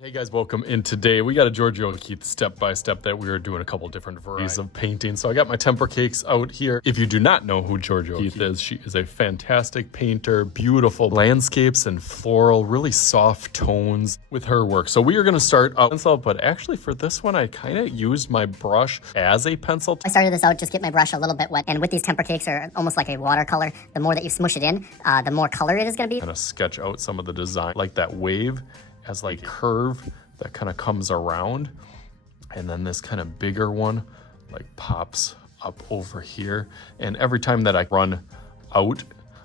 Hey guys, welcome in. Today we got a Georgia Okeefe step-by-step that we are doing a couple different varieties of painting. So I got my temper cakes out here. If you do not know who Georgia Okeefe is, she is a fantastic painter, beautiful landscapes and floral, really soft tones with her work. So we are going to start out pencil, but actually for this one, I kind of used my brush as a pencil. I started this out, just get my brush a little bit wet. And with these temper cakes are almost like a watercolor. The more that you smush it in, the more color it is going to be. Kind of sketch out some of the design, like that wave as like curve that kind of comes around, and then this kind of bigger one like pops up over here. And every time that I run out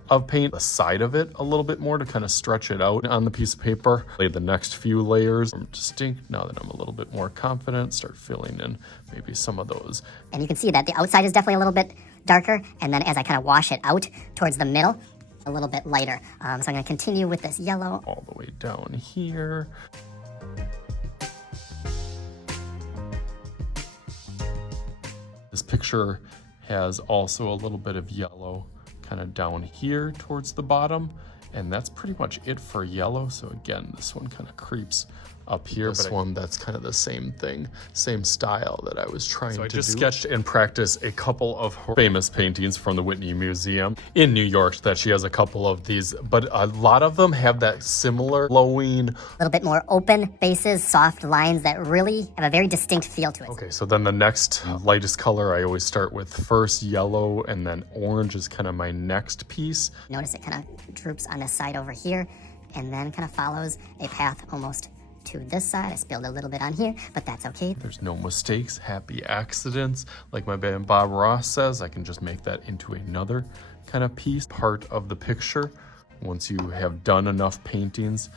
of paint, the side of it a little bit more to kind of stretch it out on the piece of paper. Lay the next few layers distinct. Now that I'm a little bit more confident, start filling in maybe some of those. And you can see that the outside is definitely a little bit darker, and then as I kind of wash it out towards the middle, a little bit lighter. So I'm going to continue with this yellow all the way down here. This picture has also a little bit of yellow kind of down here towards the bottom, and that's pretty much it for yellow. So again, this one kind of creeps up here, this one that's kind of the same thing, same style that I was trying to do. So I just sketched and practiced a couple of her famous paintings from the Whitney Museum in New York that she has a couple of these, but a lot of them have that similar flowing, a little bit more open bases, soft lines that really have a very distinct feel to it. Okay, so then the next lightest color, I always start with first yellow, and then orange is kind of my next piece. Notice it kind of droops on this side over here, and then kind of follows a path almost to this side. I spilled a little bit on here, but that's okay. There's no mistakes, happy accidents. Like my band Bob Ross says, I can just make that into another kind of piece, part of the picture. Once you have done enough paintings,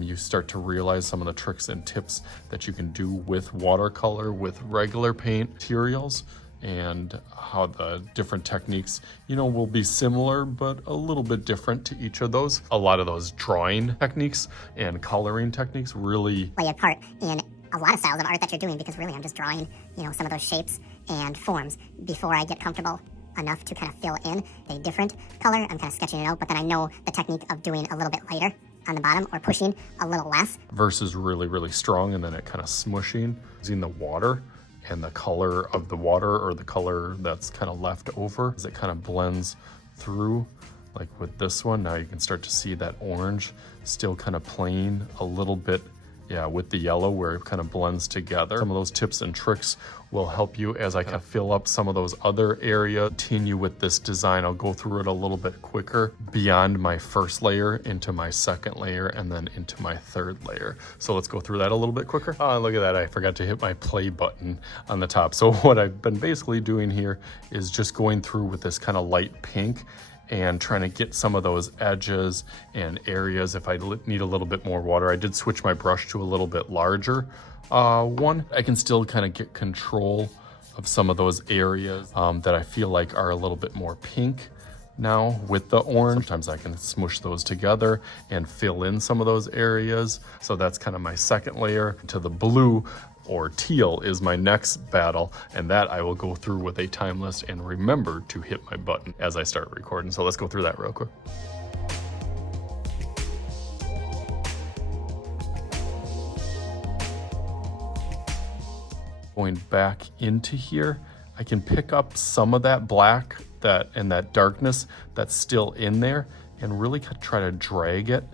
you start to realize some of the tricks and tips that you can do with watercolor, with regular paint materials, and how the different techniques, will be similar, but a little bit different to each of those. A lot of those drawing techniques and coloring techniques really play a part in a lot of styles of art that you're doing, because really I'm just drawing, some of those shapes and forms before I get comfortable enough to kind of fill in a different color. I'm kind of sketching it out, but then I know the technique of doing a little bit lighter on the bottom or pushing a little less versus really, really strong, and then it kind of smushing using the water and the color of the water, or the color that's kind of left over as it kind of blends through. Like with this one, now you can start to see that orange still kind of playing a little bit, with the yellow, where it kind of blends together. Some of those tips and tricks will help you as I kind of fill up some of those other areas. Continue with this design. I'll go through it a little bit quicker beyond my first layer into my second layer and then into my third layer. So let's go through that a little bit quicker. Oh, look at that. I forgot to hit my play button on the top. So what I've been basically doing here is just going through with this kind of light pink and trying to get some of those edges and areas. If I need a little bit more water, I did switch my brush to a little bit larger one. I can still kind of get control of some of those areas that I feel like are a little bit more pink now with the orange. Sometimes I can smush those together and fill in some of those areas. So that's kind of my second layer. To the blue or teal is my next battle, and that I will go through with a time list and remember to hit my button as I start recording. So let's go through that real quick. Going back into here, I can pick up some of that black and that darkness that's still in there, and really try to drag it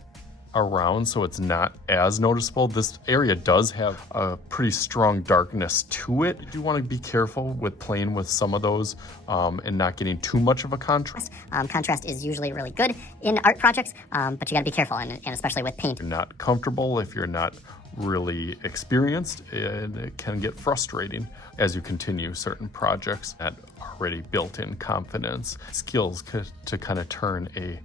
around so it's not as noticeable. This area does have a pretty strong darkness to it. You do want to be careful with playing with some of those and not getting too much of a contrast. Contrast is usually really good in art projects, but you got to be careful, and especially with paint. If you're not comfortable, if you're not really experienced, it can get frustrating as you continue certain projects. That already built-in confidence skills to kind of turn a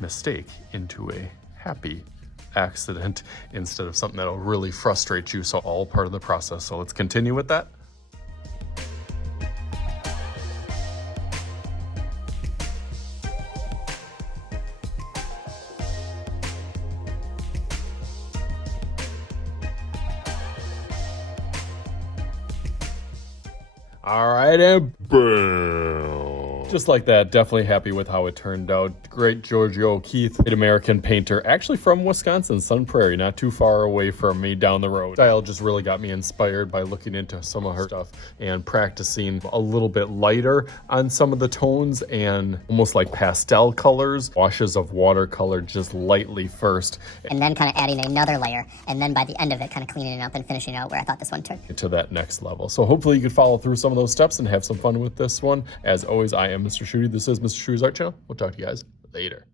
mistake into a happy accident instead of something that'll really frustrate you. So all part of the process. So let's continue with that. All right, and boom. Just like that, definitely happy with how it turned out. Great Georgia Okeefe, an American painter, actually from Wisconsin, Sun Prairie, not too far away from me down the road. Style just really got me inspired by looking into some of her stuff and practicing a little bit lighter on some of the tones and almost like pastel colors, washes of watercolor just lightly first. And then kind of adding another layer, and then by the end of it, kind of cleaning it up and finishing it out where I thought this one turned. To that next level. So hopefully you could follow through some of those steps and have some fun with this one. As always, I am Mr. Shooty. This is Mr. Shooty's Art Channel. We'll talk to you guys later.